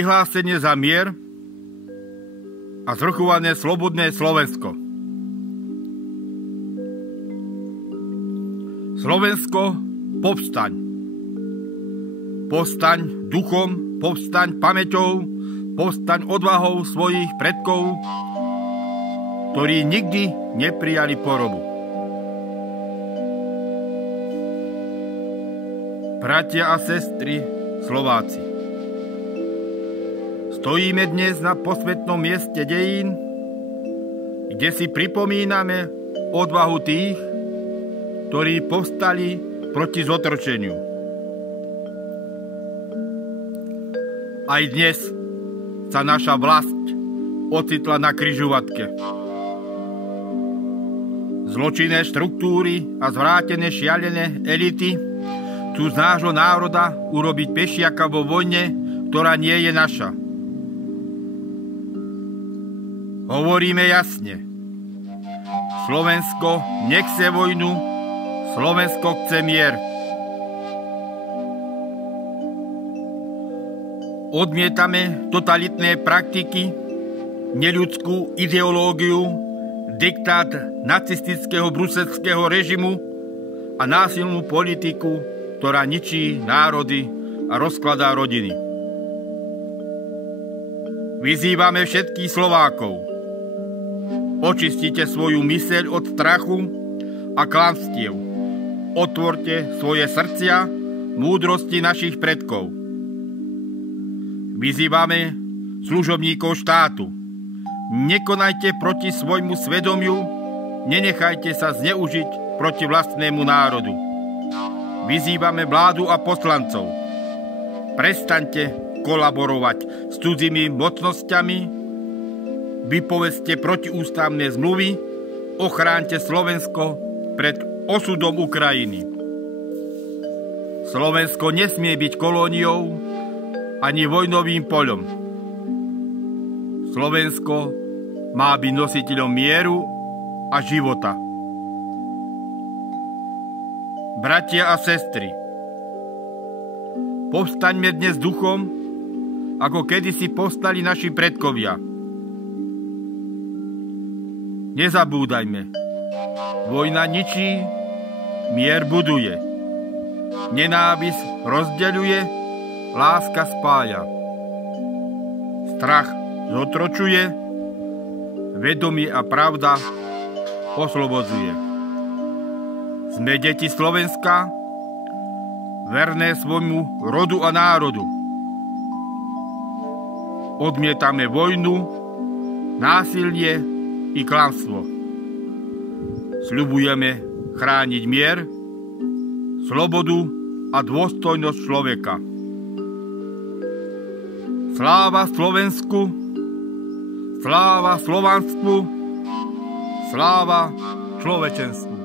Vyhlásenie za mier a zvrchované slobodné Slovensko. Slovensko, povstaň. Povstaň duchom, povstaň pamäťou, povstaň odvahou svojich predkov, ktorí nikdy neprijali porobu. Bratia a sestry, Slováci, stojíme dnes na posvätnom mieste dejín, kde si pripomíname odvahu tých, ktorí povstali proti zotročeniu. Aj dnes sa naša vlast ocitla na križovatke. Zločinné štruktúry a zvrátené šialené elity chcú z nášho národa urobiť pešiaka vo vojne, ktorá nie je naša. Hovoríme jasne. Slovensko nechce vojnu, Slovensko chce mier. Odmietame totalitné praktiky, neľudskú ideológiu, diktát nacistického bruselského režimu a násilnú politiku, ktorá ničí národy a rozkladá rodiny. Vyzývame všetkých Slovákov. Očistite svoju myseľ od strachu a klamstiev. Otvorte svoje srdcia múdrosti našich predkov. Vyzývame služobníkov štátu. Nekonajte proti svojmu svedomiu, nenechajte sa zneužiť proti vlastnému národu. Vyzývame vládu a poslancov. Prestaňte kolaborovať s cudzými mocnosťami, vypovedzte protiústavné zmluvy, ochránte Slovensko pred osudom Ukrajiny. Slovensko nesmie byť kolóniou ani vojnovým poľom. Slovensko má byť nositeľom mieru a života. Bratia a sestry, povstaňme dnes duchom, ako kedysi povstali naši predkovia. Nezabúdajme, vojna ničí, mier buduje. Nenávisť rozdeľuje, láska spája. Strach zotročuje, vedomie a pravda oslobodzuje. Sme deti Slovenska, verné svojmu rodu a národu. Odmietame vojnu, násilie i klamstvo. Sľubujeme chrániť mier, slobodu a dôstojnosť človeka. Sláva Slovensku, sláva Slovanstvu, sláva človečenstvu.